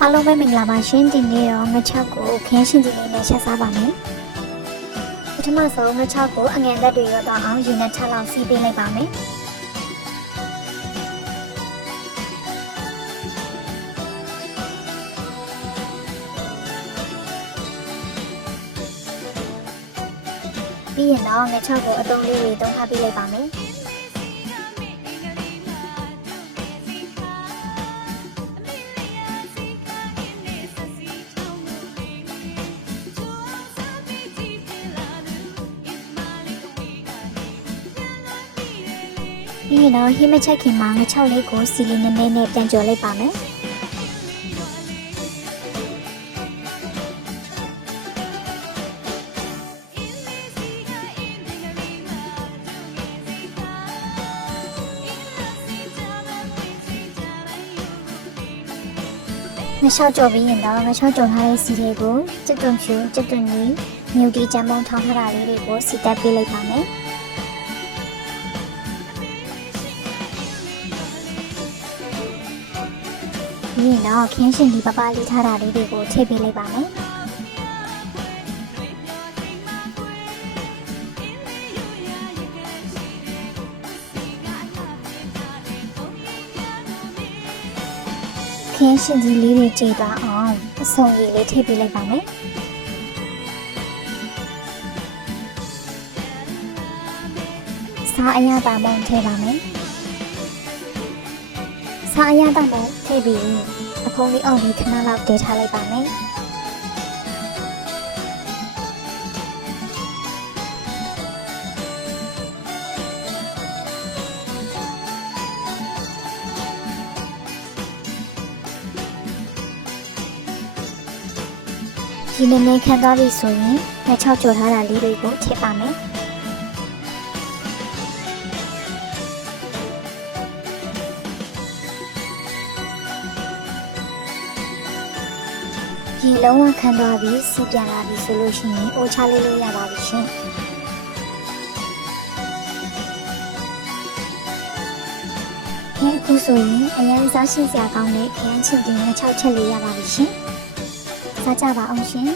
အားလုံးပဲမင်္ဂလာပါရှင်ဒီနေ့တော့ငါ6ကိုခင်းရှင်ဒီလေးနဲ့ချက်စားပါမယ်ပထမဆုံးငါ6ကိုအငန်သက်တွေရောတော့အောင်ရေနဲ့ထပ်လောက်စီးပေးလိုက်ပါမယ်ပြီးရင်တော့ငါ6ကိုအတုံးလေးတွေတုံးထားပေးလိုက်ပါမယ်ပြီးရင်တော့ဟင်းမချက်ခင်မှာငါ6လေးကိုစီလီနည်းနည်းနဲ့ပြန်ကြော်လိုက်ပါမယ်ငါ6ကြော်ပြီးရင်တော့ငါ6ကြော်ထားတဲ့စီလေးကိုစက်သွန်ဖြူစက်သွန်ကြီးမြူတီကြမ်းပုံထောင်းထားတာလေးတွေကိုစီတက်ပေးလိုက်ပါမယ်ပြီးရင်တော့ခင်းရှင်ဒီပပလေးထားတာလေးတွေကိုထည့်ပေးလိုက်ပါမယ်ခင်းရှင်ဒီလေးတွေကြိတ်သွားအောင်အစုံရည်လေးထည့်ပေးလိုက်ပါမယ်စားအရသာမုံထည့်ပါမယ်စားအရသာမုံထည့်ပြီးအဖုံးလေးအောင်ပြီးခဏလောက်တည်ထားလိုက်ပါမယ်ဒီနည်းနည်းခန့်သွားပြီဆိုရင်ငါ6ကြော်ထားတာလေးတွေကိုထည့်ပါမယ်ဒီလုံးဝခန့်သွားပြီးစီးပြန်လာပြီဆိုလို့ရှိရင်အိုးချလေးလို့ရပါပြီရှင်အခုဆိုရင်အရင်စားရှိစရာကောင်းတဲ့ခရမ်းချင်တင်နဲ့6ချက်လေးရပါပြီရှင်စားကြပါအောင်ရှင်